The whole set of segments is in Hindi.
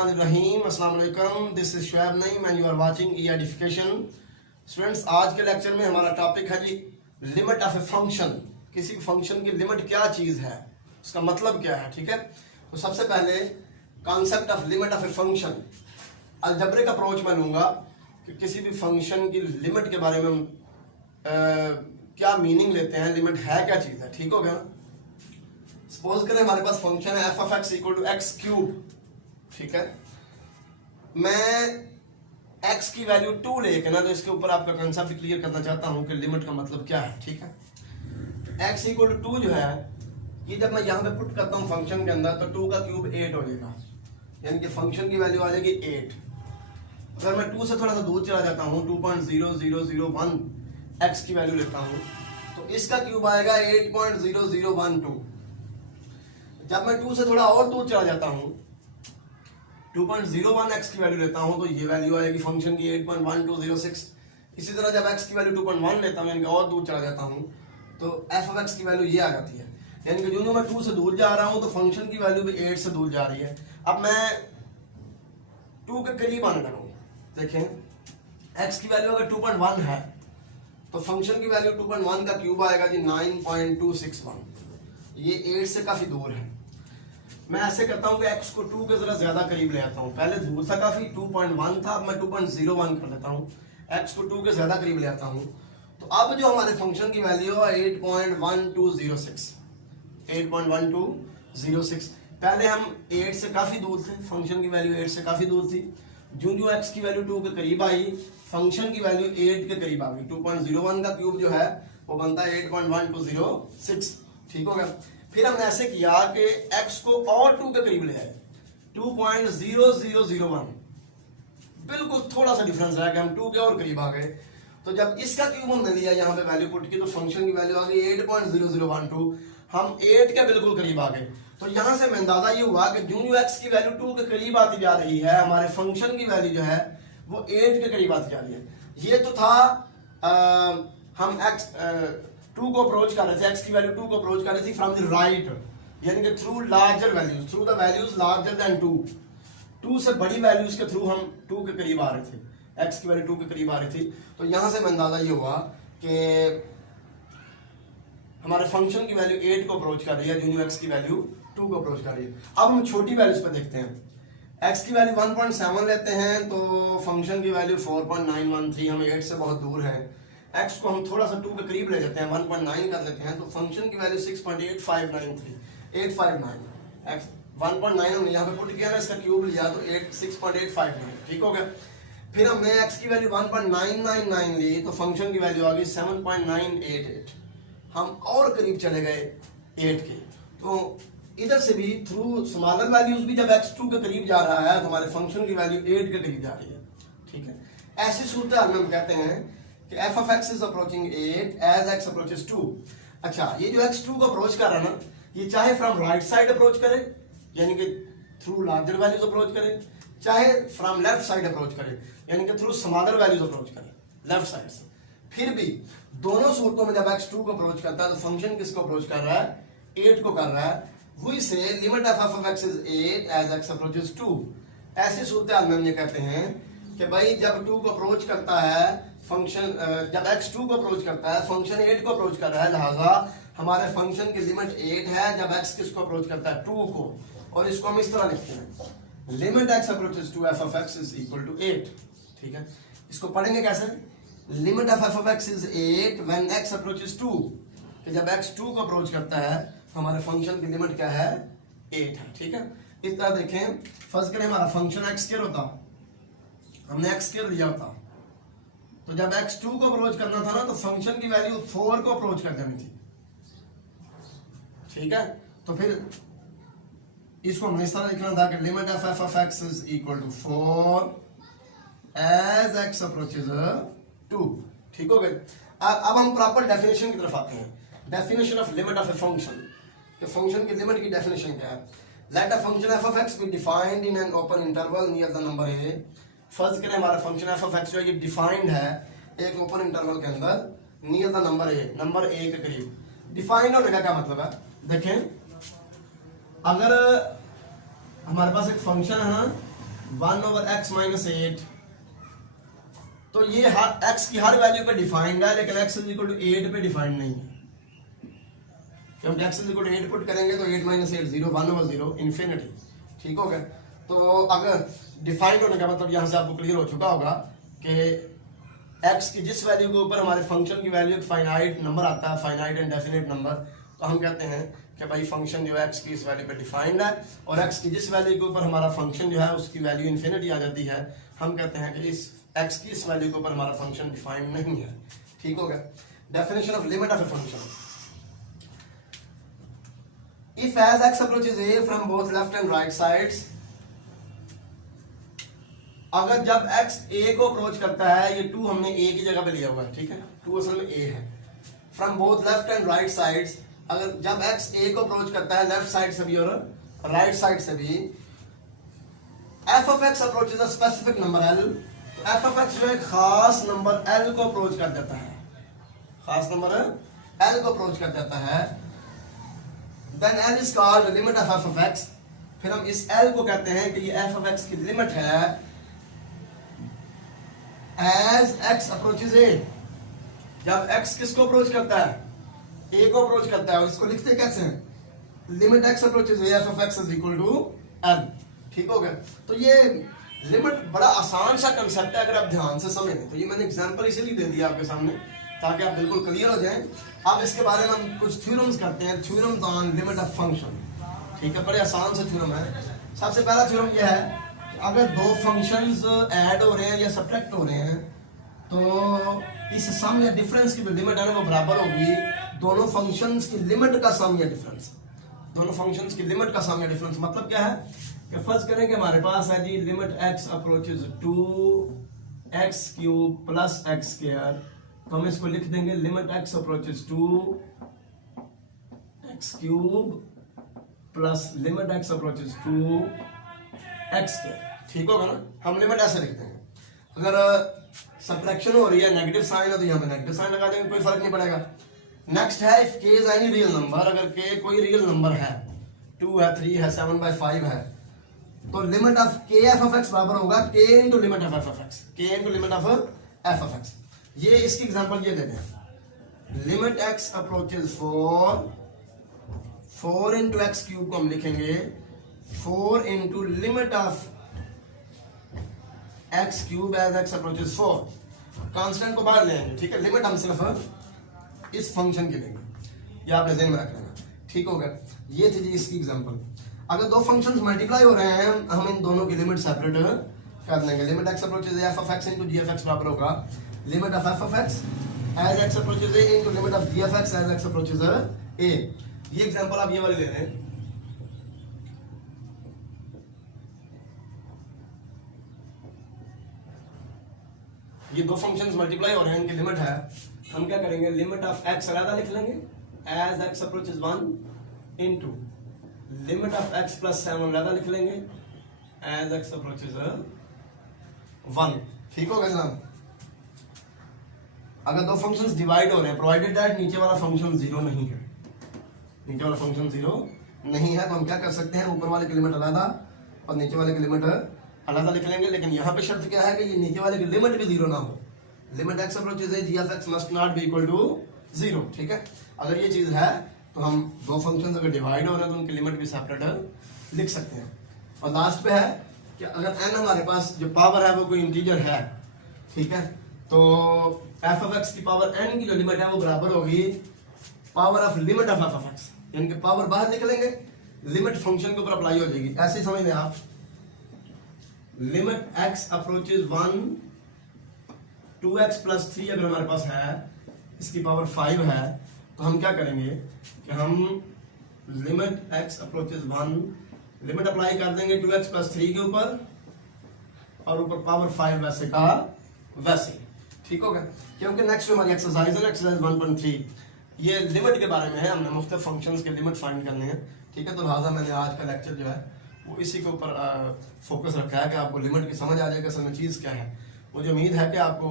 बिस्मिल्लाहिर्रहमानिर्रहीम। अस्सलाम वालेकुम। This is Shoaib Naeem and you are watching E edification. Students, आज के लेक्चर में हमारा टॉपिक है जी लिमिट ऑफ ए फंक्शन। किसी फंक्शन की लिमिट क्या चीज़ है, उसका मतलब क्या है। ठीक है, तो सबसे पहले concept of limit of a function, algebraic approach मैं लूँगा कि किसी भी फंक्शन की लिमिट के बारे में हम क्या मीनिंग लेते हैं, लिमिट है क्या चीज़ है। ठीक हो गया ना। सपोज करें हमारे पास फंक्शन है f of x equal to x cube. ठीक है, मैं x की वैल्यू 2 लेके ना, तो इसके ऊपर आपका कंसेप्ट क्लियर करना चाहता हूं कि लिमिट का मतलब क्या है। ठीक है, x इक्वल टू 2 जो है, ये जब मैं यहाँ पे पुट करता हूँ फंक्शन के अंदर, तो 2 का क्यूब 8 हो जाएगा, यानी कि फंक्शन की वैल्यू आ जाएगी 8। अगर मैं 2 से थोड़ा सा दूर चला जाता हूँ, 2.0001 x की वैल्यू लेता हूँ, तो इसका क्यूब आएगा 8.0012। जब मैं 2 से थोड़ा और दूर चला जाता हूँ, 2.01 x की वैल्यू लेता हूं, तो ये वैल्यू आएगी फंक्शन की 8.1206। इसी तरह जब x की वैल्यू 2.1 लेता हूं, यानी कि और दूर चला जाता हूं, तो f ऑफ x की वैल्यू ये आ जाती है। यानी कि जो मैं 2 से दूर जा रहा हूं, तो फंक्शन की वैल्यू भी 8 से दूर जा रही है। अब मैं 2 के करीब आने लगा हूं, देखें x की वैल्यू अगर 2.1 है, तो फंक्शन की वैल्यू 2.1 का क्यूब आएगा जी 9.261। ये 8 से काफी दूर है। मैं ऐसे करता हूं कि x को 2 के जरा ज्यादा करीब ले आता हूं। पहले दूर था काफी, 2.1 था, अब मैं 2.01 कर लेता हूं। x को 2 के ज्यादा करीब ले आता हूं, तो अब जो हमारे फंक्शन की वैल्यू है 8.1206। 8.1206। पहले हम 8 से काफी दूर थे, फंक्शन की वैल्यू 8 से काफी दूर थी। जो जो x की वैल्यू 2 के करीब आई, फंक्शन की वैल्यू 8 के करीब आ गई। 2.01 का क्यूब जो है वो बनता है 8.1206। ठीक हो गया। फिर हमने ऐसे किया कि x को और 2 के करीब ले आए, 2.0001। बिल्कुल थोड़ा सा डिफरेंस रहा कि हम 2 के और करीब आ गए। तो जब इसका क्यूब हमने लिया, यहाँ पे वैल्यू पुट की, तो फंक्शन की वैल्यू आ गई 8.0012। हम 8 के बिल्कुल करीब आ गए। तो यहां से मैं अंदाजा ये हुआ कि जो x की वैल्यू 2 के करीब आती जा रही है, हमारे फंक्शन की वैल्यू जो है वो 8 के करीब आती जा रही है। ये तो था हम x 2 को अप्रोच कर रहे थे, x की वैल्यू 2 को अप्रोच कर रही थी फ्रॉम द राइट, यानी कि through larger values, through the values larger than 2। 2 से बड़ी वैल्यूज के थ्रू हम 2 के करीब आ रहे थे, x की वैल्यू 2 के करीब आ रही थी। तो यहां से मैं अंदाजा ये हुआ कि हमारे फंक्शन की वैल्यू 8 को अप्रोच कर रही है, जो x की वैल्यू 2 को अप्रोच कर रही है। अब हम छोटी वैल्यूज पर देखते हैं। x की वैल्यू 1.7 लेते हैं, तो फंक्शन की वैल्यू 4.913, हम 8 से बहुत दूर है। x को हम थोड़ा सा 2 के करीब ले जाते हैं, 1.9 कर लेते हैं, तो फंक्शन की वैल्यू 6.8593, 859। x 1.9 हमने यहाँ पे पुट किया ना, इसका क्यूब लिया तो 6.859। ठीक हो गया। फिर हमने x की वैल्यू 1.999 ली, तो फंक्शन की वैल्यू आ गई 7.988। हम और करीब चले गए 8 के। तो इधर से भी थ्रू स्मॉलर वैल्यूज भी जब x 2 के करीब जा रहा है, तो हमारे फंक्शन की वैल्यू 8 के करीब जा रही है। ठीक है, ऐसी सूरत हाल में हम कहते हैं कि f of x is approaching 8 as x approaches 2। अच्छा, ये जो x 2 को अप्रोच कर रहा है ना, ये चाहे फ्रॉम राइट साइड अप्रोच करे, यानी कि थ्रू लार्जर वैल्यूज अप्रोच करे, चाहे फ्रॉम लेफ्ट साइड अप्रोच करे, यानी कि थ्रू स्मॉलर वैल्यूज अप्रोच करे लेफ्ट साइड से। फिर भी दोनों सूरतों में जब x 2 को अप्रोच करता है, तो फंक्शन किसको अप्रोच कर रहा है? 8 को कर रहा है। वही से limit of f of x is 8 as x approaches 2। ऐसी सूरत हाल में हम ये कहते हैं कि भाई जब 2 को अप्रोच करता है फंक्शन, जब x 2 को अप्रोच करता है, फंक्शन 8 को अप्रोच कर रहा है, लिहाजा हमारे फंक्शन की लिमिट 8 है जब x किसको अप्रोच करता है? 2 को। और इसको हम इस तरह लिखते हैं, limit x approaches to f of x is equal to 8। ठीक है, इसको पढ़ेंगे कैसे? Limit of f of x is 8 when x approaches 2। कि जब x 2 को अप्रोच करता है, तो हमारे फंक्शन की लिमिट क्या है? 8 है। ठीक है, इस तरह देखें, फर्स्ट करें हमारा फंक्शन x स्क्वायर होता, हमने x स्क्वायर लिया होता, तो जब x 2 को अप्रोच करना था ना, तो फंक्शन की वैल्यू 4 को अप्रोच कर देनी थी। ठीक है, तो फिर इसको हमने इस तरह लिखना था कि limit of f of x is equal to 4 as x approaches 2। ठीक हो गया। अब हम प्रॉपर डेफिनेशन की तरफ आते हैं। Definition of limit of a function, कि फंक्शन की लिमिट की डेफिनेशन क्या है? Let a function f of x be defined in an open interval near the number a। फर्ज करें हमारा फंक्शन f of x जो है ये डिफाइंड है एक ओपन इंटरवल के अंदर, near the number a, number a के करीब। डिफाइंड होने का क्या मतलब है? देखें, अगर हमारे पास एक फंक्शन है ना 1/x-8। तो ये x की हर वैल्यू पे डिफाइंड है, लेकिन x इज इक्वल टू 8 पे डिफाइंड नहीं है। हम x is equal to 8 put करेंगे तो 8 - 8 0, 1/0 इन्फिनिटी। ठीक हो गया। तो अगर डिफाइंड होने का मतलब यहां से आपको क्लियर हो चुका होगा कि x की जिस वैल्यू के ऊपर हमारे फंक्शन की वैल्यू एक फाइनाइट नंबर आता है, फाइनाइट एंड डेफिनेट नंबर, तो हम कहते हैं कि भाई फंक्शन जो है x की इस वैल्यू पे डिफाइंड है, और x की जिस वैल्यू के ऊपर हमारा फंक्शन जो है उसकी वैल्यू इन्फिनिटी आ जाती है, हम कहते हैं कि इस x की इस वैल्यू के ऊपर हमारा फंक्शन डिफाइंड नहीं है। ठीक हो गया। Definition of limit of a function, if as x approaches a from both left and right sides, अगर जब x a को अप्रोच करता है, ये 2 हमने a की जगह पे लिया हुआ है, ठीक है, 2 असल में a है, from both left and right sides, अगर जब x a को अप्रोच करता है लेफ्ट साइड से भी और राइट साइड से भी, f of x approaches a specific number l, तो f of x जो एक खास नंबर l को अप्रोच कर देता है, खास नंबर l को अप्रोच कर देता है, then l is called the limit of f of x, फिर हम इस l को कहते हैं कि ये f of x की लिमिट है as x approaches a, जब x किसको अप्रोच करता है, a को अप्रोच करता है, और इसको लिखते कैसे हैं, limit x approaches a f of x is equal to l। ठीक हो गया। तो ये लिमिट बड़ा आसान सा कंसेप्ट है अगर आप ध्यान से समझें, तो ये मैंने एग्जांपल इसलिए दे दिया आपके सामने ताकि आप बिल्कुल क्लियर हो जाएं। अब इसके बारे में हम कुछ थ्योरम्स करते हैं, theorems on limit of function. ठीक है, बड़े आसान से थ्योरम है। सबसे पहला थ्योरम यह है कि अगर दो फंक्शंस ऐड हो रहे हैं या सब्ट्रैक्ट हो रहे हैं, तो इस सम या डिफरेंस की जो लिमिट है ना वो बराबर होगी दोनों फंक्शंस की लिमिट का सम या डिफरेंस। दोनों फंक्शंस की लिमिट का सम या डिफरेंस मतलब क्या है कि फर्स्ट करें कि हमारे पास है जी limit x approaches to x³ plus x², तो हम इसको लिख देंगे limit x approaches to x³ plus limit x approaches to x²। ठीक होगा ना, हम लिमिट ऐसे लिख देंगे। अगर सब्ट्रैक्शन हो रही है, नेगेटिव साइन है, तो यहाँ पे नेगेटिव साइन लगा देंगे, कोई फर्क नहीं पड़ेगा। नेक्स्ट है if k is any real number, अगर k कोई रियल नंबर है, 2 है, 3 है, 7/5 है, तो limit of k f of x बराबर होगा k into limit of f of x, k into limit of f of x। ये इसकी एग्जांपल ये देते हैं, limit x approaches 4 into x³ को हम लिखेंगे 4 into limit of x³ as x approaches 4। Constant को बाहर ले आएंगे, ठीक है, लिमिट हम सिर्फ इस फंक्शन की लेंगे, ये आप ध्यान में रख लेना। ठीक हो गया, ये थी जी इसकी एग्जांपल। अगर दो फंक्शंस मल्टीप्लाई हो रहे हैं, हम इन दोनों की लिमिट सेपरेट कर लेंगे। Limit x approaches f of x into g of x बराबर होगा limit of f of x as x approaches a into limit of g of x as x approaches a। ये एग्जांपल आप ये वाले ले रहे हैं। ये दो फंक्शंस मल्टीप्लाई हो रहे हैं, इनकी लिमिट है, हम क्या करेंगे, लिमिट ऑफ x अलग लिख लेंगे as x approaches 1 into limit of x plus 7 अलग लिख लेंगे as x approaches 1। ठीक होगा जनाब। अगर दो फंक्शंस डिवाइड हो रहे हैं, प्रोवाइडेड दैट नीचे वाला फंक्शन 0 नहीं है, नीचे वाला फंक्शन 0 नहीं है, तो हम क्या कर सकते हैं, ऊपर वाले की लिमिट अलग और नीचे वाले की लिमिट अलग लिख लेंगे। लेकिन यहाँ पे शर्त क्या है कि ये नीचे वाले की लिमिट भी 0 ना हो। Limit x approaches a g of x must not be equal to 0। ठीक है, अगर ये चीज है तो हम दो फंक्शंस अगर डिवाइड हो रहे हैं तो उनकी लिमिट भी सेपरेट लिख सकते हैं। और लास्ट पे है कि अगर n हमारे पास जो पावर है वो कोई इंटीजर है, ठीक है, तो f of x की पावर n की जो लिमिट है वो बराबर होगी power of limit of f of x, यानी कि पावर बाहर निकलेंगे, लिमिट फंक्शन के ऊपर अप्लाई हो जाएगी। ऐसे ही समझ लें आप, limit x approaches 1 2x plus 3 अगर हमारे पास है, इसकी पावर 5 है, तो हम क्या करेंगे कि हम limit x approaches 1 limit apply कर देंगे 2x प्लस 3 के ऊपर, और ऊपर पावर 5 वैसे का वैसे। ठीक होगा, क्योंकि नेक्स्ट हमारी एक्सरसाइज है, एक्सरसाइज 1.3, ये लिमिट के बारे में है, हमने मुख्तलिफ फंक्शंस के लिमिट फाइंड करने हैं। ठीक है, तो लिहाजा मैंने आज का लेक्चर जो है वो इसी के ऊपर फोकस रखा है कि आपको लिमिट की समझ आ जाए कि असल में चीज़ क्या है। मुझे उम्मीद है कि आपको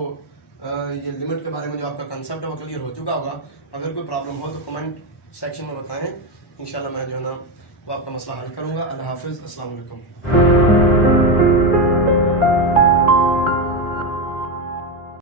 ये लिमिट के बारे में जो आपका कंसेप्ट है वो क्लियर हो चुका होगा। अगर कोई प्रॉब्लम हो तो कमेंट सेक्शन में बताएं, इंशाल्लाह मैं जो है ना वो आपका मसला हल करूँगा। अल्लाह हाफिज़, अस्सलाम वालेकुम।